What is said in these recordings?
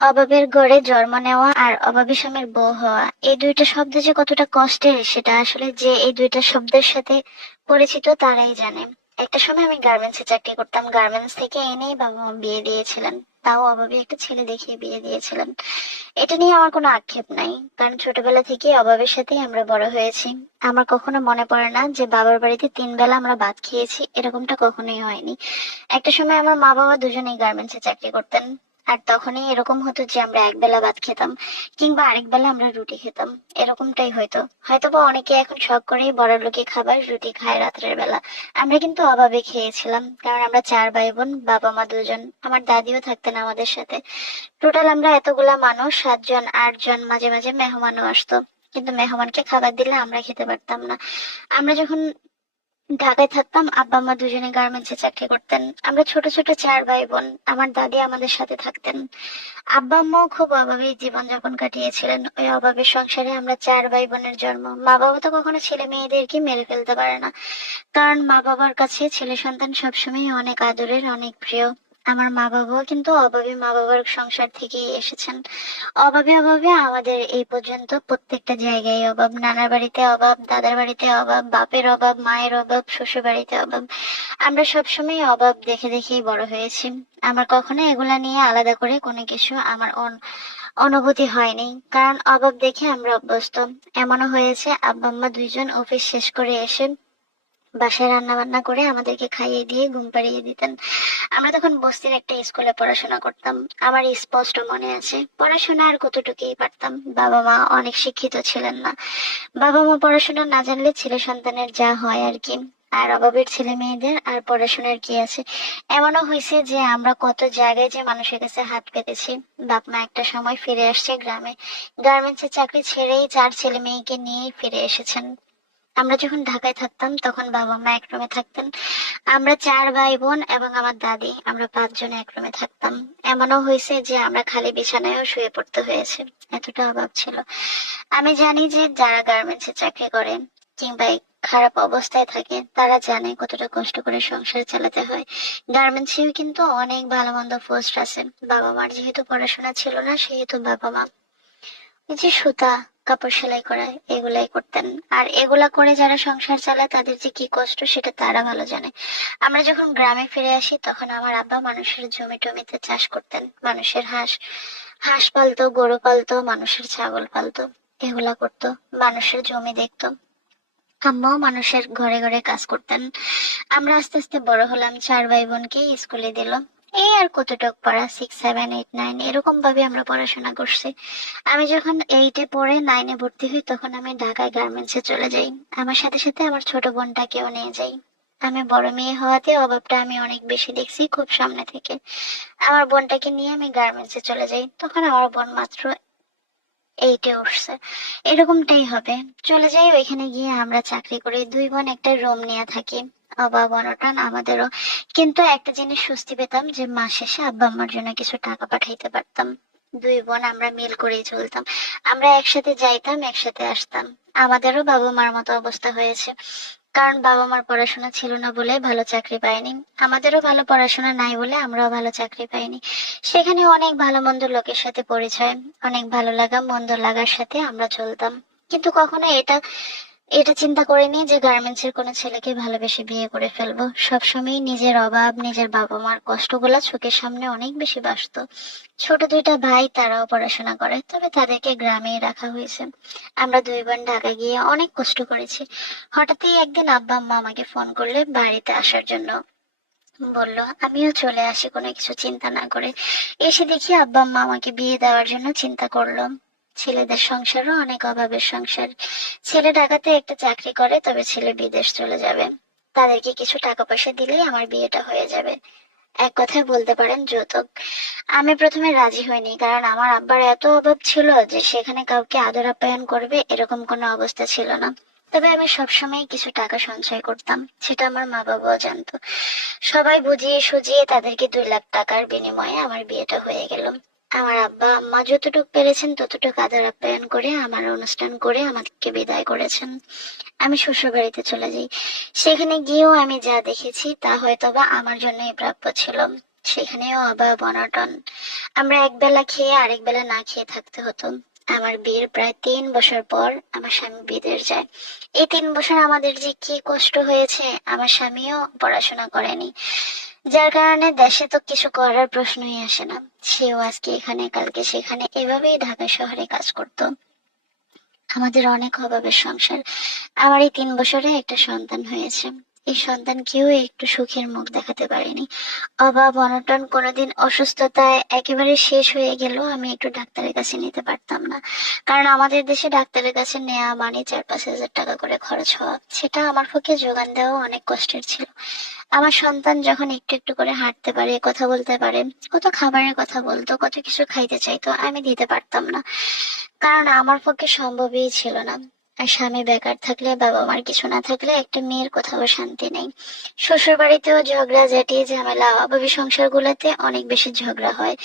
অভাবের গড়ে জন্ম নেওয়া আর অভাবী স্বামীর বউ হওয়া, এই দুইটা শব্দ যে কতটা কষ্টের সেটা আসলে যে এই দুইটা শব্দের সাথে পরিচিত তারাই জানে। একটা সময় আমি গার্মেন্টসে চাকরি করতাম, গার্মেন্টস থেকে এনেই বাবা মা বিয়ে দিয়েছিলেন। তাও অভাবী একটা ছেলে দেখিয়ে বিয়ে দিয়েছিলেন। এটা নিয়ে আমার কোনো আক্ষেপ নাই, কারণ ছোটবেলা থেকে অভাবের সাথেই আমরা বড় হয়েছি। আমার কখনো মনে পড়ে না যে বাবার বাড়িতে তিন বেলা আমরা ভাত খেয়েছি, এরকমটা কখনোই হয়নি। একটা সময় আমার মা বাবা দুজনেই গার্মেন্টসে চাকরি করতেন। আর তখনই এরকম হতো যে আমরা এক বেলা ভাত খেতাম, কিংবা আরেক বেলা আমরা রুটি খেতাম। এরকমটাই হয়তো। হয়তো বা অনেকে এখন শখ করেই বড় লোকে খাবার রুটি খায় রাত্রের বেলা। আমরা কিন্তু অভাবে খেয়েছিলাম, কারণ আমরা চার ভাই বোন বাবা মা দুজন, আমার দাদিও থাকতেন আমাদের সাথে। টোটাল আমরা এতগুলা মানুষ, সাতজন, আটজন, মাঝে মাঝে মেহমানও আসতো। কিন্তু মেহমানকে খাবার দিলে আমরা খেতে পারতাম না। আমরা যখন ঢাকায় থাকতাম, আব্বা, আম্মা দুজনে গার্মেন্টসে চাকরি করতেন। আমরা ছোট ছোট চার ভাই বোন আমার দাদি আমাদের সাথে থাকতেন। আব্বা, আম্মাও খুব অভাবে জীবনযাপন কাটিয়েছিলেন। ওই অভাবের সংসারে আমরা চার ভাই বোনের জন্ম। মা বাবা তো কখনো ছেলে মেয়েদেরকে মেরে ফেলতে পারে না। কারণ মা বাবার কাছে ছেলে সন্তান সবসময় অনেক আদরের, অনেক প্রিয়। আমার মা বাবাও কিন্তু অভাবী মা বাবার সংসার থেকেই এসেছেন। অভাবে অভাবে আমাদের এই পর্যন্ত প্রত্যেকটা জায়গায় অভাব। নানার বাড়িতে অভাব, দাদার বাড়িতে অভাব, বাপের অভাব, মায়ের অভাব শ্বশুর বাড়িতে অভাব। আমরা সবসময় অভাব দেখে দেখেই বড় হয়েছি। আমার কখনো এগুলা নিয়ে আলাদা করে কোনো কিছু আমার অন- অনুভূতি হয়নি। কারণ অভাব দেখে আমরা অভ্যস্ত। এমনও হয়েছে আব্বা আম্মা দুইজন অফিস শেষ করে এসে বাসায় রান্না বান্না করে আমাদেরকে খাইয়ে দিয়ে ঘুম পাড়িয়ে দিতেন। আমরা তখন বস্তির একটা স্কুলে পড়াশোনা করতাম। আমার স্পষ্ট মনে আছে, পড়াশোনা আর কতটুকুই পারতাম। বাবা মা অনেক শিক্ষিত ছিলেন না। বাবা মা পড়াশোনা না জানলে ছেলে সন্তানের যা হয় আর কি। আর অভাবের ছেলে মেয়েদের আর পড়াশোনার কি আছে? এমনও হয়েছে যে আমরা কত জায়গায় যে মানুষের কাছে হাত পেতেছি, বাপ মা একটা সময় ফিরে আসছে গ্রামে। গার্মেন্টসের চাকরি ছেড়েই চার ছেলে মেয়েকে নিয়েই ফিরে এসেছেন। আমরা যখন ঢাকায় থাকতাম, তখন বাবা মা এক রুমে থাকতেন। আমরা চার ভাই বোন এবং আমার দাদি, আমরা পাঁচজন এক রুমে থাকতাম। এমনও হয়েছে যে আমরা খালি বিছানায়ও শুয়ে পড়তে হয়েছে। এতটা অভাব ছিল। আমি জানি যে যারা গার্মেন্টসে চাকরি করে কিংবা খারাপ অবস্থায় থাকে, তারা জানে কতটা কষ্ট করে সংসার চালাতে হয়। গার্মেন্টসেও কিন্তু অনেক ভালো মন্দ পোস্ট আছে। বাবা মার যেহেতু পড়াশোনা ছিল না, সেহেতু বাবা মা যে সুতা কাপড় সেলাই করা, এগুলাই করতেন। আর এগুলা করে যারা সংসার চালায়, তাদের যে কি কষ্ট, সেটা তারা ভালো জানে। আমরা যখন গ্রামে ফিরে আসি, তখন আমার আব্বা মানুষের জমি টমিতে চাষ করতেন। মানুষের হাঁস হাঁস পালতো, গরু পালতো, মানুষের ছাগল পালতো, এগুলা করতো। মানুষের জমি দেখতো। আম্মাও মানুষের ঘরে ঘরে কাজ করতেন। আমরা আস্তে আস্তে বড় হলাম, চার ভাই বোনকে স্কুলে দিল। এই আর কতটুক পড়া? সিক্স সেভেন এইট নাইন এরকম ভাবে আমরা পড়াশোনা করছি। আমি যখন এইটে পড়ে নাইনে ভর্তি হই, তখন আমি ঢাকায় গার্মেন্টসে চলে যাই। আমার সাথে সাথে আমার ছোট বোনটাকেও নিয়ে যাই। আমি বড় মেয়ে হওয়াতে অভাবটা আমি অনেক বেশি দেখছি, খুব সামনে থেকে। আমার বোনটাকে নিয়ে আমি গার্মেন্টসে চলে যাই। তখন আমার বোন মাত্র এইটে উঠছে। এরকমটাই হবে। চলে যাই, ওইখানে গিয়ে আমরা চাকরি করি। দুই বোন একটা রুম নিয়ে থাকি। অভাব অনটন আমাদেরও। কিন্তু একটা জিনিস স্বস্তি পেতাম যে, মাস শেষে আব্বা আম্মার জন্য কিছু টাকা পাঠাইতে পারতাম। দুই বোন আমরা মিল করেই চলতাম। আমরা একসাথে যাইতাম, একসাথে আসতাম। আমাদেরও বাবা মার মতো অবস্থা হয়েছে। কারণ বাবা মার পড়াশোনা ছিল না বলে ভালো চাকরি পায়নি। আমাদেরও ভালো পড়াশোনা নাই বলে আমরাও ভালো চাকরি পাইনি। সেখানে অনেক ভালো মন্দ লোকের সাথে পরিচয়, অনেক ভালো লাগা, মন্দ লাগার সাথে আমরা চলতাম। কিন্তু কখনো এটা এটা চিন্তা করিনি যে গার্মেন্টসের কোনো ছেলেকে ভালোবেসে বিয়ে করে ফেলব। সবসময় নিজের অভাব, নিজের বাবা মার কষ্টগুলা চোখের সামনে অনেক বেশি বাসতো। ছোট দুইটা ভাই, তারাও পড়াশোনা করে, তবে তাদেরকে গ্রামেই রাখা হয়েছে। আমরা দুই বোন ঢাকা গিয়ে অনেক কষ্ট করেছি। হঠাৎই একদিন আব্বা আম্মা আমাকে ফোন করলে বাড়িতে আসার জন্য বলল, আমিও চলে আসি, কোনো কিছু চিন্তা না করে। এসে দেখি আব্বা আম্মা আমাকে বিয়ে দেওয়ার জন্য চিন্তা করল। ছেলেদের সংসারও অনেক অভাবের সংসার। ছেলে ঢাকাতে একটা চাকরি করে, তবে ছেলে বিদেশ চলে যাবে। তাদেরকে কিছু টাকা পয়সা দিলেই আমার বিয়েটা হয়ে যাবে। এক কথায় বলতে পারেন, যৌতুক। আমি প্রথমে রাজি হইনি, কারণ আমার আব্বার এত অভাব ছিল যে সেখানে কাউকে আদর আপ্যায়ন করবে এরকম কোনো অবস্থা ছিল না। তবে আমি সবসময় কিছু টাকা সঞ্চয় করতাম, সেটা আমার মা বাবাও জানতো। সবাই বুঝিয়ে সুজিয়ে তাদেরকে দুই লাখ টাকার বিনিময়ে আমার বিয়েটা হয়ে গেল। আমার আব্বা, আম্মা যতটুকু পেরেছেন, ততটুকু আদর আপ্যায়ন করে, আমার অনুষ্ঠান করে আমাকে বিদায় করেছেন। আমি শ্বশুর বাড়িতে চলে যাই। সেখানে গিয়েও আমি যা দেখেছি, তা হয়তো বা আমার জন্যই প্রাপ্য ছিল। সেখানেও অভাব, অনটন। আমরা একবেলা খেয়ে আরেক বেলা না খেয়ে থাকতে হতো। আমার বিয়ের প্রায় তিন বছর পর আমার স্বামী বিদেশ যায়। এই তিন বছর আমাদের যে কি কষ্ট হয়েছে, আমার স্বামীও পড়াশোনা করেনি। যার কারণে দেশে তো কিছু করার প্রশ্নই আসে না। সেও আজকে এখানে, কালকে সেখানে, এভাবেই ঢাকা শহরে কাজ করতো। আমাদের অনেক অভাবের সংসার। আমার এই তিন বছরে একটা সন্তান হয়েছে। এই সন্তান কেউ একটু সুখের মুখ দেখাতে পারেনি। অভাব, অনটন, কোনোদিন অসুস্থতায় একেবারে শেষ হয়ে গেলেও আমি একটু ডাক্তারের কাছে নিতে পারতাম না। কারণ আমাদের দেশে ডাক্তারের কাছে নেওয়া মানে চার পাঁচ হাজার টাকা করে খরচ হওয়া, সেটা আমার পক্ষে যোগান দেওয়া অনেক কষ্টের ছিল। আমার সন্তান যখন একটু একটু করে হাঁটতে পারে, কথা বলতে পারে, কত খাবারের কথা বলতো, কত কিছু খাইতে চাইতো, আমি দিতে পারতাম না। কারণ আমার পক্ষে সম্ভবই ছিল না। আর স্বামী বেকার থাকলে বাবা মার কিছু না থাকলে একটা মেয়ের কোথাও শান্তি নেই। শ্বশুর বাড়িতেও ঝগড়া, ঝাঁটি, ঝামেলা, অভাবী সংসার গুলাতে অনেক বেশি ঝগড়া হয়,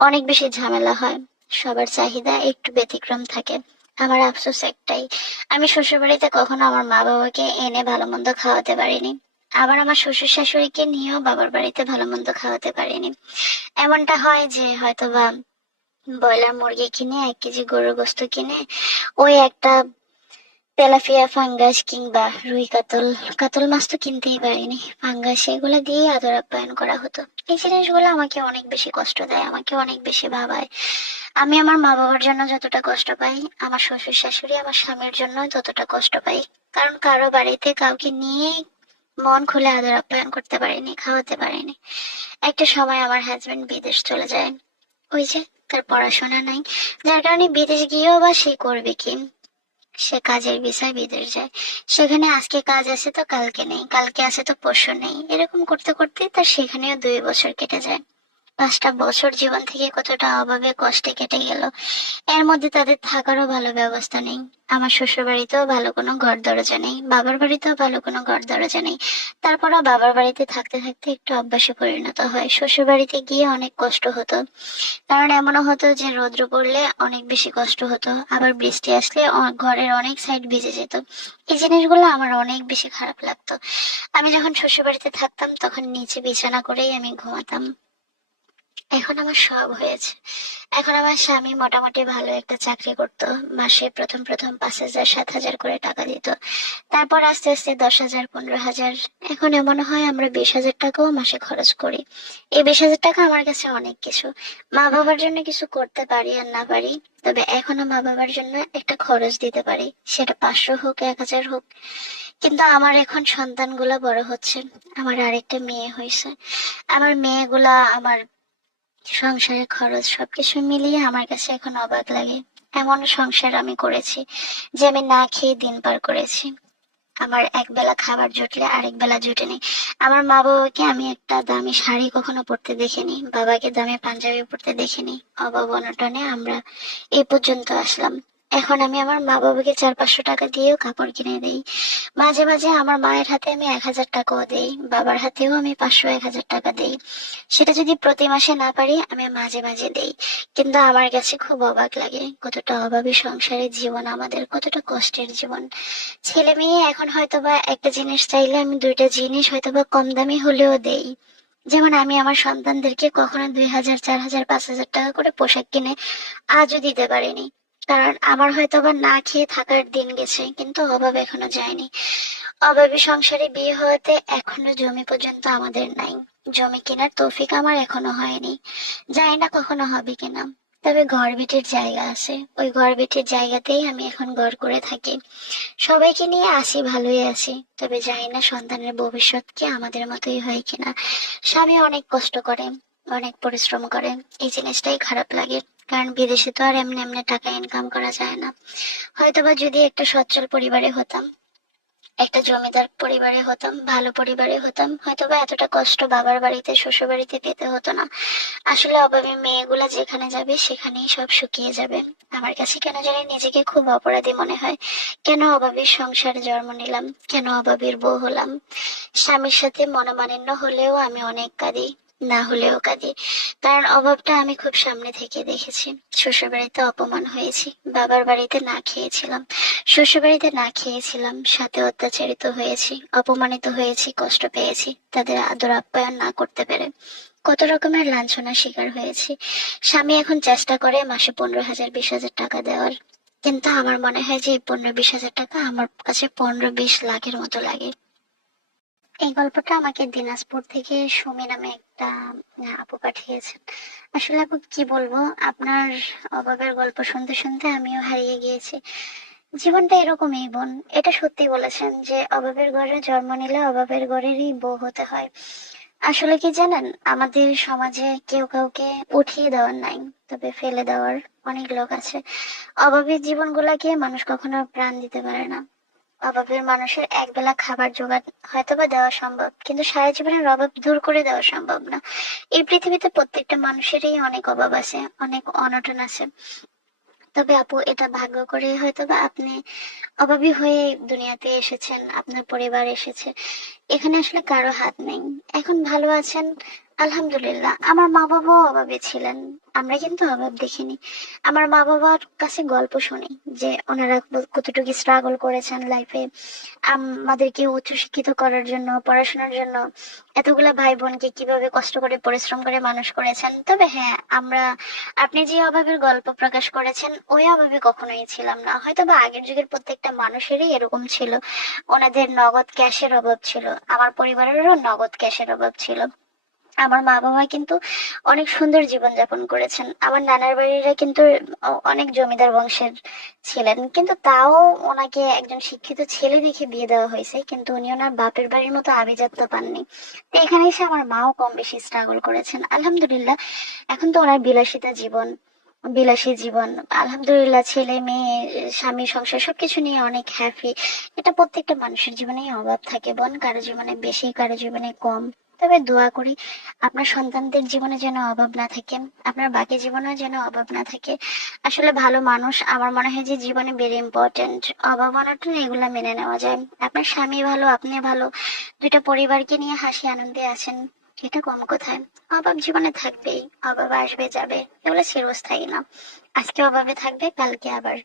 অনেক বেশি ঝামেলা হয়। সবার চাহিদা একটু ব্যতিক্রম থাকে। আমার আফসোস একটাই, আমি শ্বশুর বাড়িতে কখনো আমার মা বাবাকে এনে ভালো মন্দ খাওয়াতে পারিনি। আবার আমার শ্বশুর শাশুড়িকে নিয়েও বাবার বাড়িতে ভালো মন্দ খাওয়াতে পারিনি। এমনটা হয় যে হয়তো বা ব্রয়লার মুরগি কিনে, এক কেজি গরুর গোস্ত কিনে, ওই একটা তেলাপিয়া, ফাঙ্গাস কিংবা রুই কাতল কাতল মাছ তো কিনতেই পারিনি। ফাঙ্গাস এগুলো দিয়ে আদর আপ্যায়ন করা হতো। এই জিনিসগুলো আমাকে অনেক বেশি কষ্ট দেয়, আমাকে অনেক বেশি ভাবায়। আমি আমার মা বাবার জন্য যতটা কষ্ট পাই, আমার শ্বশুর শাশুড়ি, আমার স্বামীর জন্য ততটা কষ্ট পাই। কারণ কারও বাড়িতে কাউকে নিয়ে মন খুলে আদর আপ্যায়ন করতে পারিনি, খাওয়াতে পারিনি। একটা সময় আমার হাজবেন্ড বিদেশ চলে যায়। ওই যে, তার পড়াশোনা নাই। যার কারণে বিদেশ গিয়েও বা সে করবে কি? সে কাজের বিষয় বিদেশ যায়। সেখানে আজকে কাজ আছে তো কালকে নেই, কালকে আছে তো পরশু নেই। এরকম করতে করতে তার সেখানেও দুই বছর কেটে যায়। পাঁচটা বছর জীবন থেকে কতটা অভাবে কষ্টে কেটে গেল, এর মধ্যে তাদের থাকারও ভালো ব্যবস্থা নেই। আমার শ্বশুর বাড়িতেও ভালো কোনো ঘর দরজা নেই, বাবার বাড়িতেও ভালো কোনো ঘর দরজা নেই। তারপরও বাবার বাড়িতে থাকতে থাকতে একটু অভ্যাসে পরিণত হয়। শ্বশুর বাড়িতে গিয়ে অনেক কষ্ট হতো, কারণ এমনও হতো যে রৌদ্র পড়লে অনেক বেশি কষ্ট হতো, আবার বৃষ্টি আসলে ঘরের অনেক সাইড ভিজে যেত। এই জিনিসগুলো আমার অনেক বেশি খারাপ লাগতো। আমি যখন শ্বশুর বাড়িতে থাকতাম তখন নিচে বিছানা করেই আমি ঘুমাতাম। এখন আমার সব হয়েছে। এখন আমার স্বামী মোটামুটি ভালো একটা চাকরি করত। মাসে প্রথম প্রথম পাঁচ হাজার, সাত হাজার করে টাকা দিত। তারপর আস্তে আস্তে দশ হাজার, পনেরো হাজার। এখন এমন হয় আমরা বিশ হাজার টাকাও মাসে খরচ করি। এই বিশ হাজার টাকা আমার কাছে অনেক কিছু। মা বাবার জন্য কিছু করতে পারি আর না পারি, তবে এখনও মা বাবার জন্য একটা খরচ দিতে পারি। সেটা পাঁচশো হোক, এক হাজার হোক। কিন্তু আমার এখন সন্তানগুলো বড় হচ্ছে। আমার আরেকটা মেয়ে হয়েছে। আমার মেয়েগুলা আমার সংসারের খরচ সবকিছু মিলিয়ে আমার কাছে এখন অবাক লাগে। এমন সংসার আমি করেছি যে আমি না খেয়ে দিন পার করেছি। আমার এক বেলা খাবার জুটলে আরেক বেলা জুটেনি। আমার মা বাবাকে আমি একটা দামি শাড়ি কখনো পরতে দেখিনি। বাবাকে দামি পাঞ্জাবি পরতে দেখিনি। অভাব অনটনে আমরা এই পর্যন্ত আসলাম। এখন আমি আমার মা বাবাকে চার পাঁচশো টাকা দিয়েও কাপড় কিনে দেই। মাঝে মাঝে আমার মায়ের হাতে আমি এক হাজার টাকাও দেই, বাবার হাতেও আমি পাঁচশো এক হাজার টাকা দেই। সেটা যদি প্রতি মাসে না পারি, আমি মাঝে মাঝে দেই। কিন্তু আমার কাছে খুব অবাক লাগে কতটা অভাবী সংসারের জীবন, আমাদের কতটা কষ্টের জীবন। ছেলে মেয়ে এখন হয়তোবা একটা জিনিস চাইলে আমি দুইটা জিনিস হয়তোবা কম দামি হলেও দেই। যেমন আমি আমার সন্তানদেরকে কখনো দুই হাজার, চার হাজার, পাঁচ হাজার টাকা করে পোশাক কিনে আজও দিতে পারিনি। কারণ আমার হয়তোবা না খেয়ে থাকার দিন গেছে, কিন্তু অভাব এখনও যায়নি। অভাবী সংসারে বিয়ে হওয়াতে এখনও জমি পর্যন্ত আমাদের নাই। জমি কেনার তৌফিক আমার এখনও হয়নি। জানি না কখনো হবে কিনা। তবে ঘর বিটির জায়গা আছে। ওই ঘর বিটির জায়গাতেই আমি এখন ঘর করে থাকি। সবাইকে নিয়ে আসি, ভালোই আছি। তবে জানি না সন্তানের ভবিষ্যৎ কি আমাদের মতোই হয় কিনা। স্বামী অনেক কষ্ট করে, অনেক পরিশ্রম করে। এই জিনিসটাই খারাপ লাগে। কারণ বিদেশে তো আর এমনি এমনি টাকা ইনকাম করা যায় না। হয়তোবা যদি একটা সচ্ছল পরিবারে হতাম, একটা জমিদার পরিবারে হতাম, ভালো পরিবারে হতাম, হয়তোবা এতটা কষ্ট বাবার বাড়িতে, শ্বশুর বাড়িতে পেতে হতো না। আসলে অভাবী মেয়েগুলা যেখানে যাবে, সেখানেই সব শুকিয়ে যাবে। আমার কাছে কেন জানি নিজেকে খুব অপরাধী মনে হয়। কেন অভাবীর সংসারে জন্ম নিলাম? কেন অভাবীর বউ হলাম? স্বামীর সাথে মনোমালিন্য হলেও আমি অনেক কাঁদি। না হলেও কাঁদি। কারণ অভাবটা আমি খুব সামনে থেকে দেখেছি। শ্বশুর বাড়িতে অপমান হয়েছি, বাবার বাড়িতে না খেয়েছিলাম। শ্বশুর বাড়িতে না খেয়েছিলাম, সাথে অত্যাচারিত হয়েছি, অপমানিত হয়েছি, কষ্ট পেয়েছি, তাদের আদর আপ্যায়ন না করতে পেরে। কত রকমের লাঞ্ছনার শিকার হয়েছি। স্বামী এখন চেষ্টা করে মাসে পনেরো হাজার, বিশ হাজার টাকা দেওয়ার। কিন্তু আমার মনে হয় যে এই পনেরো, বিশ হাজার টাকা আমার কাছে পনেরো, বিশ লাখের মতো লাগে। এই গল্পটা আমাকে দিনাজপুর থেকে সুমি নামে একটা আপু পাঠিয়েছেন। আসলে আপু কি বলব, আপনার অভাবের গল্প শুনতে শুনতে আমিও হারিয়ে গিয়েছি। জীবনটা এরকমই, বোন। এটা সত্যি বলেছেন যে অভাবের ঘরে জন্ম নিলে অভাবের ঘরেরই বউ হতে হয়। আসলে কি জানেন, আমাদের সমাজে কেউ কাউকে উঠিয়ে দেওয়ার নাই, তবে ফেলে দেওয়ার অনেক লোক আছে। অভাবের জীবনগুলাকে মানুষ কখনো প্রাণ দিতে পারে না। অভাবের মানুষের একবেলা খাবার জোগাড় হয়তো বা দেওয়া সম্ভব, কিন্তু সারা জীবনের অভাব দূর করে দেওয়া সম্ভব না। এই পৃথিবীতে প্রত্যেকটা মানুষেরই অনেক অভাব আছে, অনেক অনটন আছে। তবে আপু, এটা ভাগ্য করে হয়তো বা আপনি অভাবী হয়ে দুনিয়াতে এসেছেন, আপনার পরিবার এসেছে। এখানে আসলে কারও হাত নেই। এখন ভালো আছেন? আলহামদুলিল্লাহ। আমার মা বাবাও অভাবে ছিলেন। আমরা কিন্তু অভাব দেখিনি। আমার মা বাবার কাছে গল্প শুনি যে ওনারা কতটুকু স্ট্রাগল করেছেন লাইফে আমাদেরকে উচ্চশিক্ষিত করার জন্য, পড়াশোনার জন্য এতগুলা ভাই বোনকে কীভাবে কষ্ট করে, পরিশ্রম করে মানুষ করেছেন? তবে হ্যাঁ আমরা, আপনি যে অভাবের গল্প প্রকাশ করেছেন, ওই অভাবে কখনোই ছিলাম না। হয়তো বা আগের যুগের প্রত্যেকটা মানুষেরই এরকম ছিল। ওনাদের নগদ ক্যাশের অভাব ছিল। আমার পরিবারেরও নগদ ক্যাশের অভাব ছিল। আমার মা বাবা কিন্তু অনেক সুন্দর জীবনযাপন করেছেন। আমার নানার বাড়িরা কিন্তু অনেক জমিদার বংশের ছিলেন। কিন্তু তাও ওনাকে একজন শিক্ষিত ছেলে দেখে বিয়ে দেওয়া হয়েছে। কিন্তু উনি ওনার বাপের বাড়ির মতো আভিজাত্য পাননি। তো এখানে এসে আমার মাও কম বেশি স্ট্রাগল করেছেন। আলহামদুলিল্লাহ, এখন তো ওনার বিলাসিতা জীবন বিলাসী জীবন। আলহামদুলিল্লাহ, ছেলে, মেয়ে, স্বামী, সংসার, সবকিছু নিয়ে অনেক হ্যাপি এটা প্রত্যেকটা মানুষের জীবনেই অভাব থাকে, বোন। কারও জীবনে বেশি, কারও জীবনে কম। তবে দোয়া করি, আপনার সন্তানদের জীবনে যেন অভাব না থাকে, আপনার বাকি জীবনেও যেন অভাব না থাকে। আসলে ভালো মানুষ, আমার মনে হয় যে জীবনে ভেরি ইম্পর্টেন্ট অভাব অনটন, এগুলো মেনে নেওয়া যায়। আপনার স্বামী ভালো, আপনি ভালো, দুইটা পরিবারকে নিয়ে হাসি আনন্দে আছেন। এটা কম কোথায়। অভাব জীবনে থাকবেই, অভাব আসবে, যাবে, এগুলো চিরস্থায়ী না। আজকে অভাবে থাকবে, কালকে আবার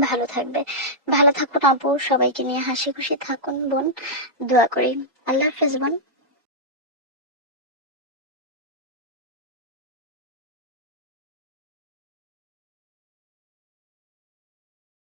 ভালো থাকবে। ভালো থাকুন আপু সবাইকে নিয়ে হাসি খুশি থাকুন বোন, দোয়া করি। আল্লাহ হাফেজ বোন।